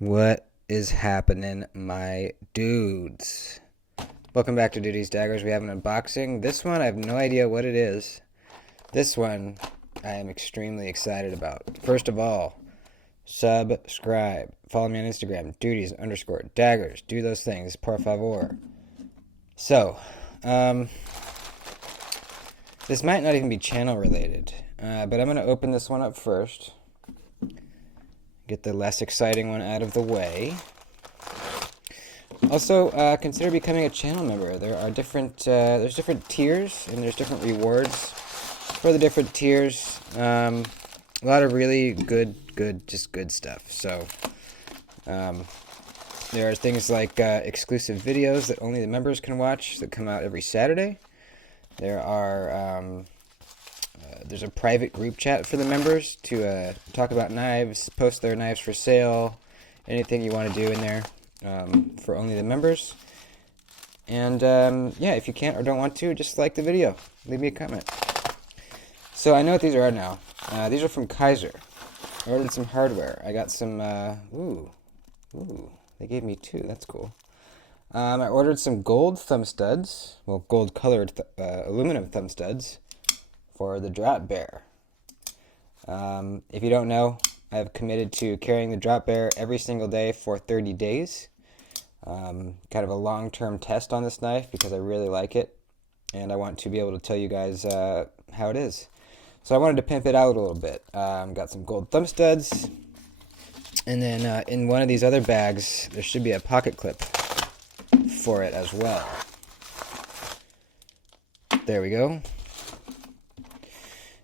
What is happening, my dudes? Welcome back to Duties Daggers. We have an unboxing. This one, I have no idea what it is. This one, I am extremely excited about. First of all, subscribe. Follow me on Instagram, duties_daggers. Do those things, por favor. So, this might not even be channel related, but I'm going to open this one up first. Get the less exciting one out of the way. Also, consider becoming a channel member. There are there's different tiers, and there's different rewards for the different tiers. A lot of really good stuff. So, there are things like exclusive videos that only the members can watch that come out every Saturday. There's a private group chat for the members to talk about knives, post their knives for sale, anything you want to do in there for only the members. And yeah, if you can't or don't want to, just like the video. Leave me a comment. So I know what these are now. These are from Kaiser. I ordered some hardware. I got some, they gave me two. That's cool. I ordered some gold thumb studs, well, gold colored aluminum thumb studs for the drop bear. If you don't know, I've committed to carrying the drop bear every single day for 30 days. Kind of a long-term test on this knife because I really like it, and I want to be able to tell you guys how it is. So I wanted to pimp it out a little bit. Got some gold thumb studs, and then in one of these other bags, there should be a pocket clip for it as well. There we go.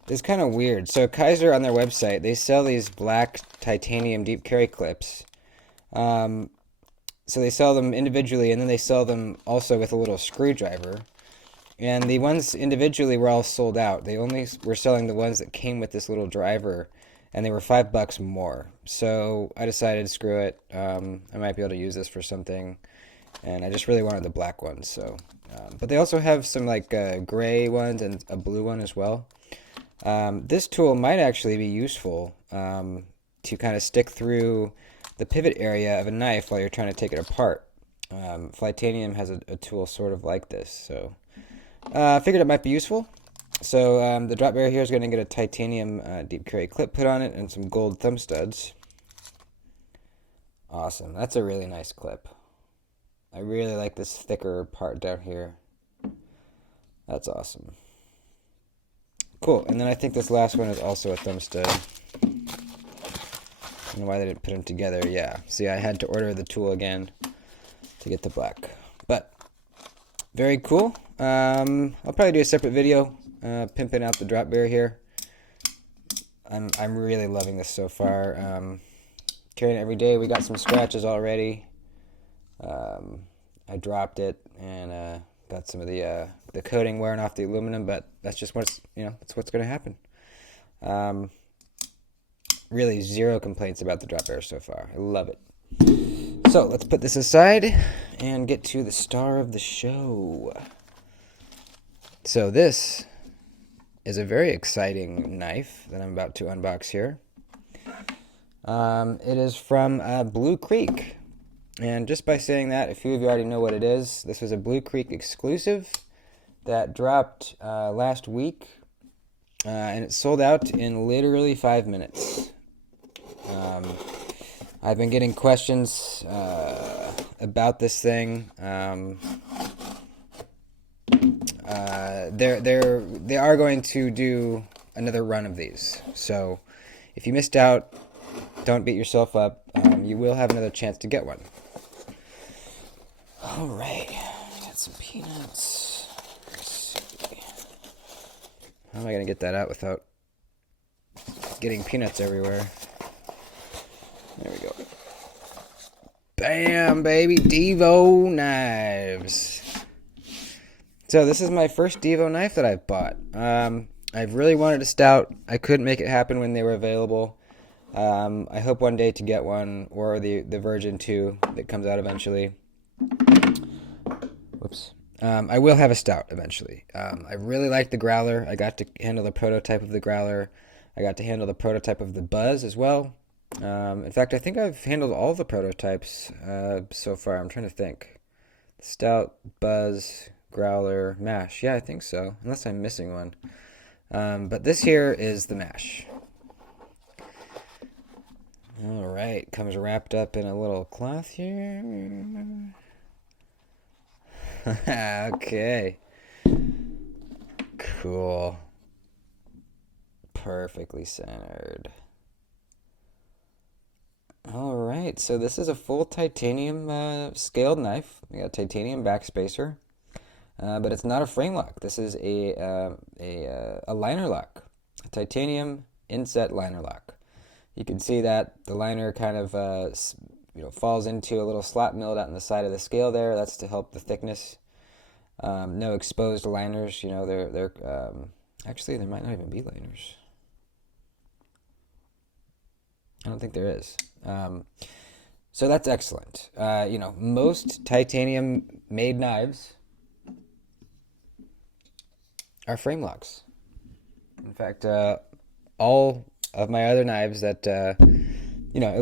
It's kind of weird. So Kaiser on their website, they sell these black titanium deep carry clips. So they sell them individually, and then they sell them also with a little screwdriver. And the ones individually were all sold out. They only were selling the ones that came with this little driver, and they were $5 more. So I decided, screw it. I might be able to use this for something, and I just really wanted the black ones. So, but they also have some like gray ones and a blue one as well. This tool might actually be useful to kind of stick through the pivot area of a knife while you're trying to take it apart. Flytanium has a tool sort of like this, so I figured it might be useful. So the drop bear here is going to get a titanium deep carry clip put on it and some gold thumb studs. Awesome. That's a really nice clip. I really like this thicker part down here. That's awesome. Cool, and then I think this last one is also a thumb stud. I don't know why they didn't put them together. Yeah, see, I had to order the tool again to get the black. But, very cool. I'll probably do a separate video pimping out the drop bear here. I'm really loving this so far. Carrying it every day. We got some scratches already. I dropped it and got some of the coating wearing off the aluminum, but that's just what's that's what's going to happen. Really zero complaints about the drop bear so far. I love it. So let's put this aside and get to the star of the show. So this is a very exciting knife that I'm about to unbox here. It is from Blue Creek. And just by saying that, a few of you already know what it is. This was a Blue Creek exclusive that dropped last week, and it sold out in literally 5 minutes. I've been getting questions about this thing. They are going to do another run of these. So if you missed out, don't beat yourself up. You will have another chance to get one. All right, got some peanuts. Let's see. How am I gonna get that out without getting peanuts everywhere? There we go. Bam, baby, Divo Knives. So this is my first Divo knife that I've bought. I've really wanted a stout. I couldn't make it happen when they were available. I hope one day to get one, or the Virgin 2 that comes out eventually. Whoops. I will have a stout eventually. I really like the growler. I got to handle the prototype of the growler. I got to handle the prototype of the Buzz as well. In fact, I think I've handled all the prototypes so far. I'm trying to think. Stout, Buzz, Growler, Mash. Yeah, I think so, unless I'm missing one. But this here is the Mash. All right, comes wrapped up in a little cloth here. Okay, cool. Perfectly centered. All right, so this is a full titanium scaled knife. We got a titanium backspacer, but it's not a frame lock. This is a liner lock, a titanium inset liner lock. You can see that the liner kind of falls into a little slot milled out on the side of the scale there. That's to help the thickness. No exposed liners. They're actually there might not even be liners. I don't think there is. So that's excellent. Most titanium made knives are frame locks. In fact, all of my other knives that, at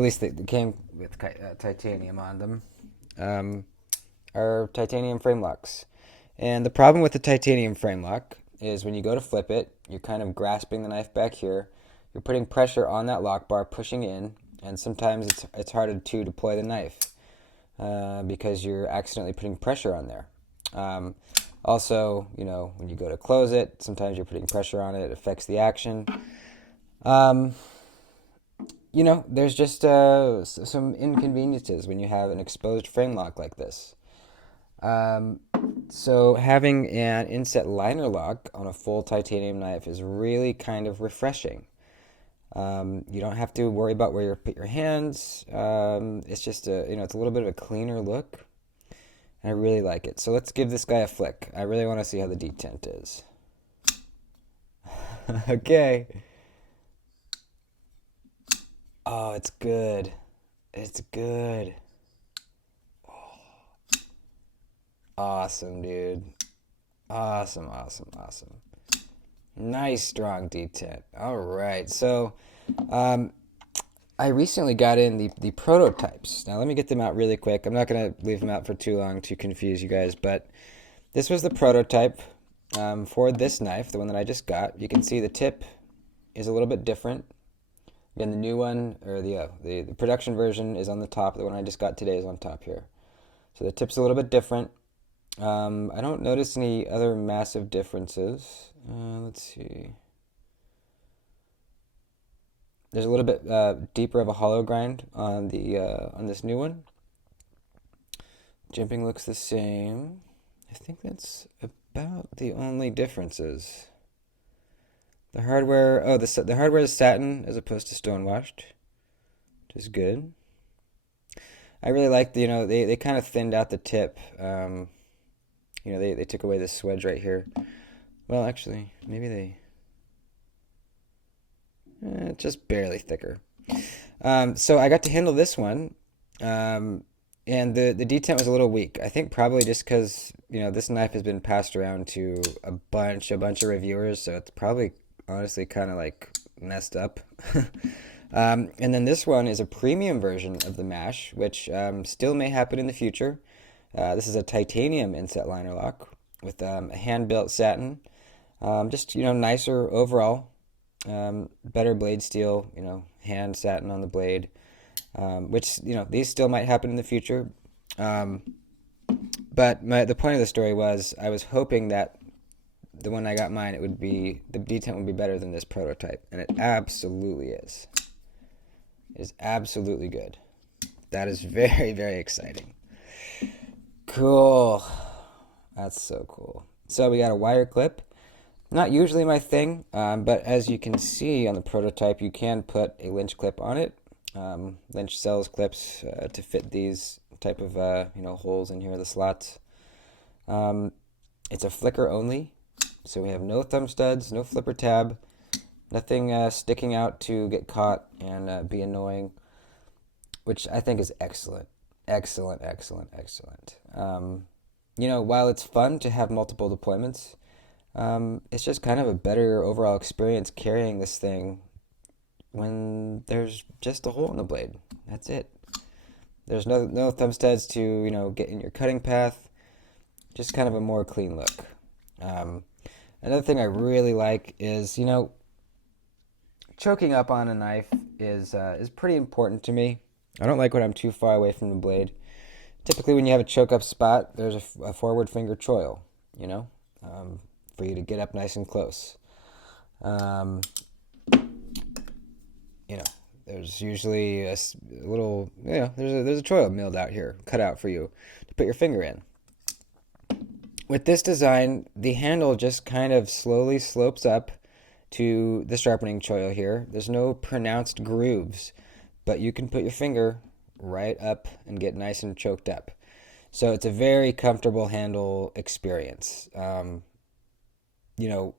least they came with titanium on them, are titanium frame locks. And the problem with the titanium frame lock is when you go to flip it, you're kind of grasping the knife back here. You're putting pressure on that lock bar, pushing in, and sometimes it's harder to deploy the knife because you're accidentally putting pressure on there. Also, when you go to close it, sometimes you're putting pressure on it. It affects the action. There's just some inconveniences when you have an exposed frame lock like this. So having an inset liner lock on a full titanium knife is really kind of refreshing. You don't have to worry about where you put your hands. It's just it's a little bit of a cleaner look. And I really like it. So let's give this guy a flick. I really want to see how the detent is. Okay. Oh, it's good. It's good. Awesome, dude. Awesome, awesome, awesome. Nice, strong detent. All right. So, I recently got in the prototypes. Now, let me get them out really quick. I'm not going to leave them out for too long to confuse you guys, but this was the prototype for this knife, the one that I just got. You can see the tip is a little bit different. Again, the new one, or the production version is on the top. The one I just got today is on top here. So the tip's a little bit different. I don't notice any other massive differences. Let's see. There's a little bit deeper of a hollow grind on this new one. Jimping looks the same. I think that's about the only differences. The hardware, the hardware is satin as opposed to stone washed, which is good. I really like they kind of thinned out the tip. They took away this swedge right here. Well, actually, maybe just barely thicker. So I got to handle this one, and the detent was a little weak. I think probably just because this knife has been passed around to a bunch of reviewers, so it's probably honestly kind of like messed up. And then this one is a premium version of the MASH, which still may happen in the future. This is a titanium inset liner lock with a hand-built satin. Just nicer overall. Better blade steel, hand satin on the blade, which these still might happen in the future. But the point of the story was I was hoping that the one I got mine, the detent would be better than this prototype, and it absolutely is. It is absolutely good. That is very, very exciting. Cool. That's so cool. So we got a wire clip. Not usually my thing, but as you can see on the prototype, you can put a Lynch clip on it. Lynch sells clips to fit these type of holes in here, the slots. It's a flicker only, so we have no thumb studs, no flipper tab, nothing sticking out to get caught and be annoying, which I think is excellent. Excellent, excellent, excellent. While it's fun to have multiple deployments, it's just kind of a better overall experience carrying this thing when there's just a hole in the blade. That's it. There's no thumb studs to, get in your cutting path. Just kind of a more clean look. Um, Another thing I really like is, choking up on a knife is pretty important to me. I don't like when I'm too far away from the blade. Typically, when you have a choke up spot, there's a forward finger choil, you know, for you to get up nice and close. Um, you know, there's usually a little, there's a choil milled out here, cut out for you to put your finger in. With this design, the handle just kind of slowly slopes up to the sharpening choil here. There's no pronounced grooves, but you can put your finger right up and get nice and choked up. So it's a very comfortable handle experience. You know,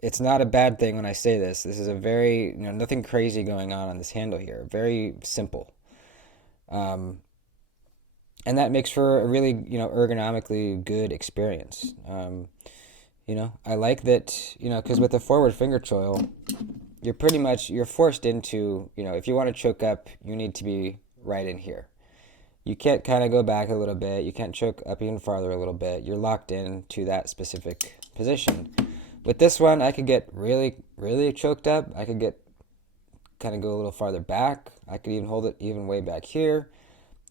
it's not a bad thing when I say this. This is a very, nothing crazy going on this handle here. Very simple. Um, and that makes for a really, ergonomically good experience. I like that, because with the forward finger choil, you're forced into, if you want to choke up, you need to be right in here. You can't kind of go back a little bit. You can't choke up even farther a little bit. You're locked in to that specific position. With this one, I could get really, really choked up. I could get kind of go a little farther back. I could even hold it even way back here.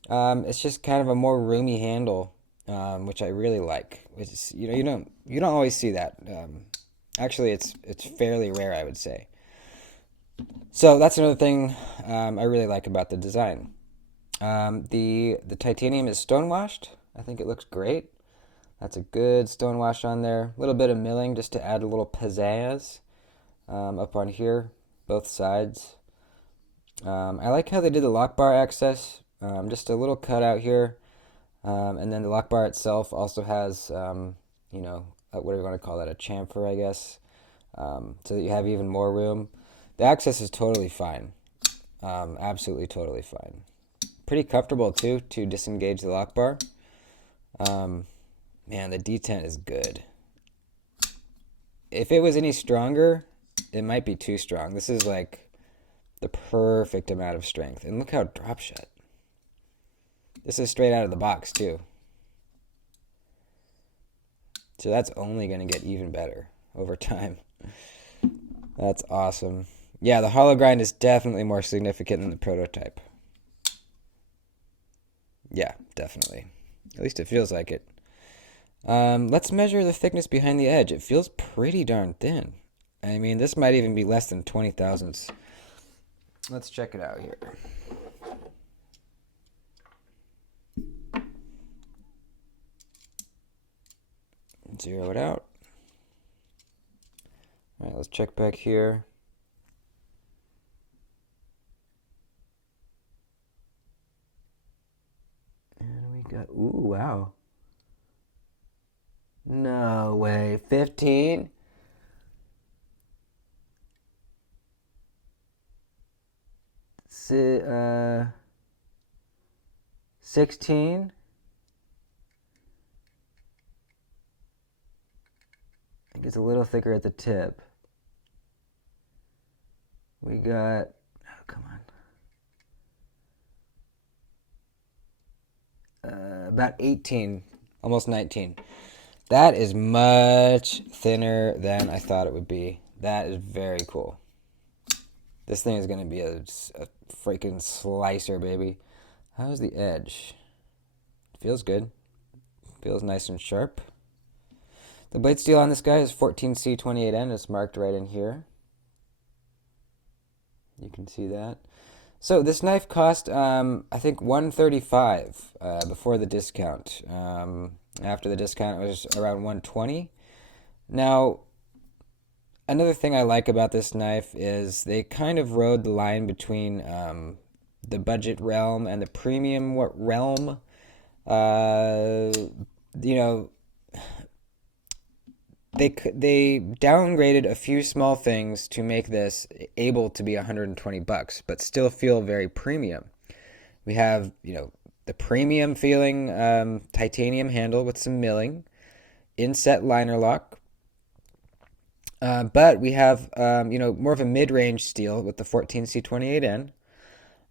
It's just kind of a more roomy handle, which I really like. Which is, you don't always see that. Actually, it's fairly rare, I would say. So that's another thing I really like about the design. The titanium is stonewashed. I think it looks great. That's a good stonewash on there. A little bit of milling just to add a little pizzazz up on here, both sides. I like how they did the lock bar access. Just a little cutout here. And then the lock bar itself also has, whatever you want to call that, a chamfer, I guess, so that you have even more room. The access is totally fine. Absolutely totally fine. Pretty comfortable, too, to disengage the lock bar. Man, the detent is good. If it was any stronger, it might be too strong. This is like the perfect amount of strength. And look how it drop shut. This is straight out of the box, too. So that's only going to get even better over time. That's awesome. Yeah, the hollow grind is definitely more significant than the prototype. Yeah, definitely. At least it feels like it. Let's measure the thickness behind the edge. It feels pretty darn thin. I mean, this might even be less than 20 thousandths. Let's check it out here. Zero it out. All right, let's check back here. And we got, ooh, wow. No way, 15? Si 16? It gets a little thicker at the tip. We got, oh, come on. About 18, almost 19. That is much thinner than I thought it would be. That is very cool. This thing is going to be a freaking slicer, baby. How's the edge? Feels good. Feels nice and sharp. The blade steel on this guy is 14C28N. It's marked right in here. You can see that. So this knife cost, I think, $135 before the discount. After the discount, it was around $120. Now, another thing I like about this knife is they kind of rode the line between the budget realm and the premium realm. They downgraded a few small things to make this able to be $120, but still feel very premium. We have, the premium feeling titanium handle with some milling, inset liner lock. But we have, more of a mid-range steel with the 14C28N.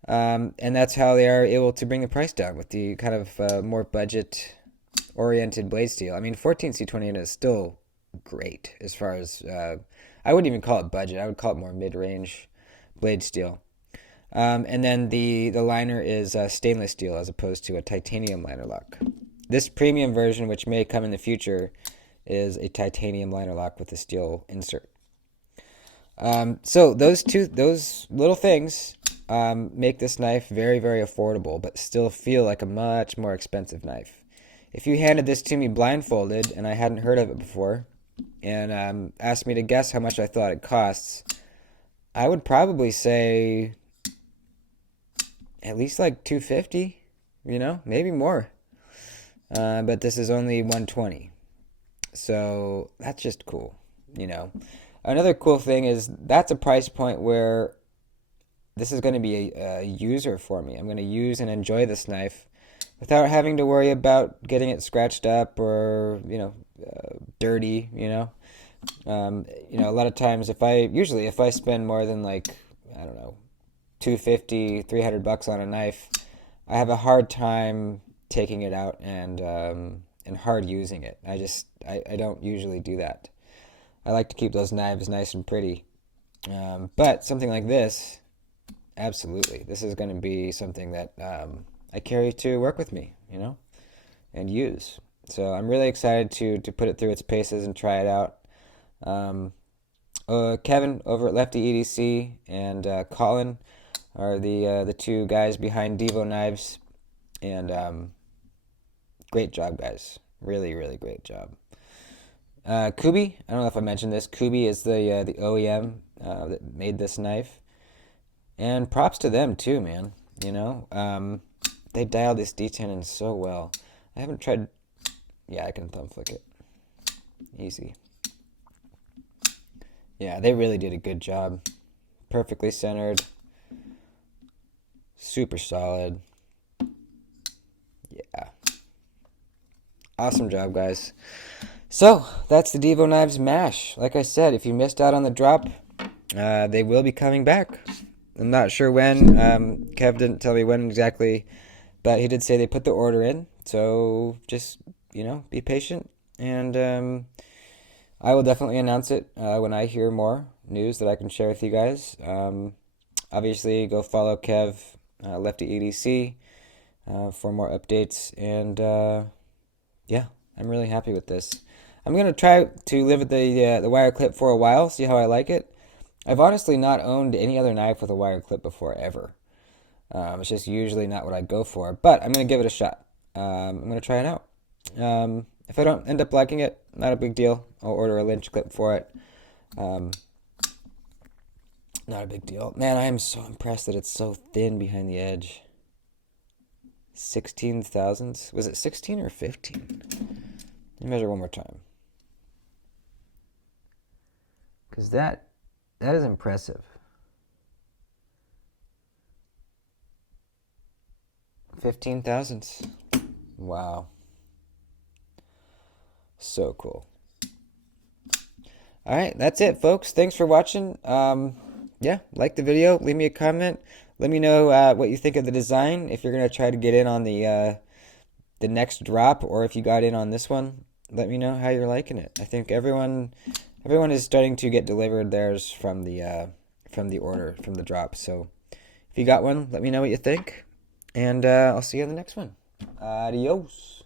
And that's how they are able to bring the price down with the kind of more budget-oriented blade steel. I mean, 14C28 is still great as far as I wouldn't even call it budget. I would call it more mid-range blade steel. And then the liner is stainless steel as opposed to a titanium liner lock. This premium version, which may come in the future, is a titanium liner lock with a steel insert. So those little things make this knife very, very affordable, but still feel like a much more expensive knife. If you handed this to me blindfolded and I hadn't heard of it before, and asked me to guess how much I thought it costs, I would probably say at least like 250, maybe more. But this is only 120. So that's just cool. Another cool thing is that's a price point where this is going to be a user for me. I'm going to use and enjoy this knife without having to worry about getting it scratched up or, dirty. A lot of times if I spend more than like, I don't know, 250, $300 on a knife, I have a hard time taking it out and hard using it. I don't usually do that. I like to keep those knives nice and pretty. But something like this, absolutely. This is going to be something that I carry to work with me, and use. So I'm really excited to put it through its paces and try it out. Kevin over at Lefty EDC and Colin are the two guys behind Divo Knives, and great job, guys. Really, really great job. Kubi, I don't know if I mentioned this. Kubi is the OEM that made this knife, and props to them too, man. They dialed this detent in so well. I haven't tried. Yeah, I can thumb flick it. Easy. Yeah, they really did a good job. Perfectly centered. Super solid. Yeah. Awesome job, guys. So, that's the Divo Knives MASH. Like I said, if you missed out on the drop, they will be coming back. I'm not sure when. Kev didn't tell me when exactly, but he did say they put the order in. So, just, be patient. And I will definitely announce it when I hear more news that I can share with you guys. Obviously, go follow Kev, Lefty EDC, for more updates. And yeah, I'm really happy with this. I'm going to try to live with the wire clip for a while, see how I like it. I've honestly not owned any other knife with a wire clip before, ever. It's just usually not what I go for, but I'm going to give it a shot. I'm going to try it out. If I don't end up liking it, not a big deal. I'll order a Lynch clip for it. Not a big deal. Man, I am so impressed that it's so thin behind the edge. 16 thousandths. Was it 16 or 15? Let me measure one more time. Because that is impressive. 15 thousandths. Wow. So cool. All right, that's it, folks. Thanks for watching. Yeah, like the video. Leave me a comment. Let me know what you think of the design. If you're gonna try to get in on the next drop, or if you got in on this one, let me know how you're liking it. I think everyone is starting to get delivered theirs from the order, from the drop. So if you got one, let me know what you think, and I'll see you on the next one. Adios.